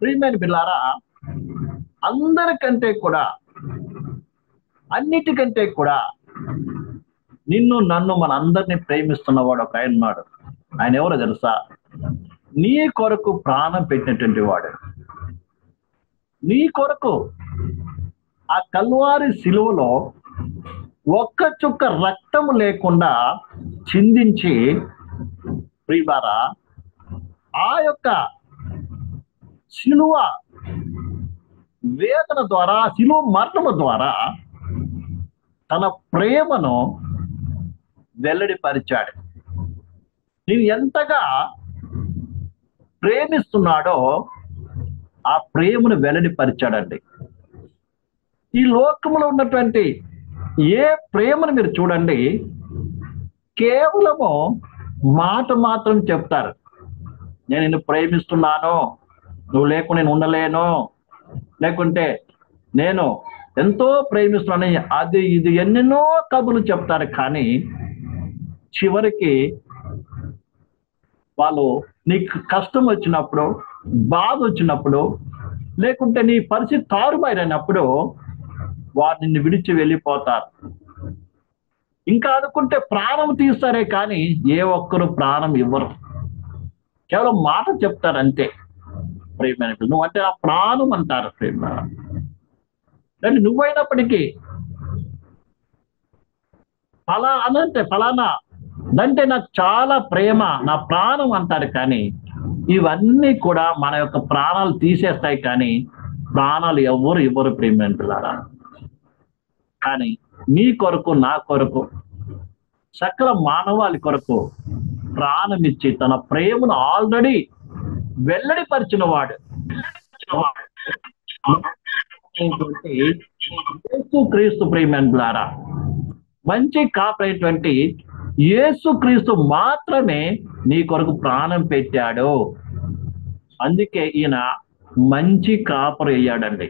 ప్రియమైన బిడ్డలారా, అందరికంటే కూడా, అన్నిటికంటే కూడా నిన్ను నన్ను మన అందరినీ ప్రేమిస్తున్నవాడు ఒక ఆయన ఉన్నాడు. ఆయన ఎవరో తెలుసా? నీ కొరకు ప్రాణం పెట్టినటువంటి వాడు. నీ కొరకు ఆ కల్వారి శిలువలో ఒక్క చుక్క రక్తం లేకుండా చిందించి, ప్రియులారా, ఆ యొక్క శిలువ వేదన ద్వారా, శిలువ మరణము ద్వారా తన ప్రేమను వెల్లడిపరిచాడు. నీవు ఎంతగా ప్రేమిస్తున్నాడో ఆ ప్రేమను వెల్లడిపరిచాడండి. ఈ లోకంలో ఉన్నటువంటి ఏ ప్రేమను మీరు చూడండి, కేవలము మాట మాత్రం చెప్తారు. నేను నిన్ను ప్రేమిస్తున్నాను, నువ్వు లేకుండా నేను ఉండలేను, లేకుంటే నేను ఎంతో ప్రేమిస్తున్నాను, అది ఇది ఎన్నెన్నో కబుర్లు చెప్తారు. కానీ చివరికి వాళ్ళు నీకు కష్టం వచ్చినప్పుడు, బాధ వచ్చినప్పుడు, లేకుంటే నీ పరిస్థితి తారుమారైనప్పుడు వారు నిన్ను విడిచి వెళ్ళిపోతారు. ఇంకా అనుకుంటే ప్రాణం తీస్తారే కానీ ఏ ఒక్కరు ప్రాణం ఇవ్వరు. కేవలం మాట చెప్తారు అంతే. ప్రేమ నువ్వు అంటే ఆ ప్రాణం అంటారు. ప్రేమ అంటే నువ్వైనప్పటికీ ఫలానా అంటే నాకు చాలా ప్రేమ, నా ప్రాణం అంటారు. కానీ ఇవన్నీ కూడా మన యొక్క ప్రాణాలు తీసేస్తాయి, కానీ ప్రాణాలు ఎవరు ఇవ్వరు ప్రేమింటున్నారా. కానీ నీ కొరకు, నా కొరకు, సకల మానవాళి కొరకు ప్రాణం ఇచ్చి తన ప్రేమను ఆల్రెడీ వెల్లడిపరిచిన వాడు యేసుక్రీస్తు. ప్రేమింటున్నారా, మంచి కాపరైనటువంటి యేసుక్రీస్తు మాత్రమే నీ కొరకు ప్రాణం పెట్టాడు. అందుకే ఈయన మంచి కాపరి అయ్యాడండి.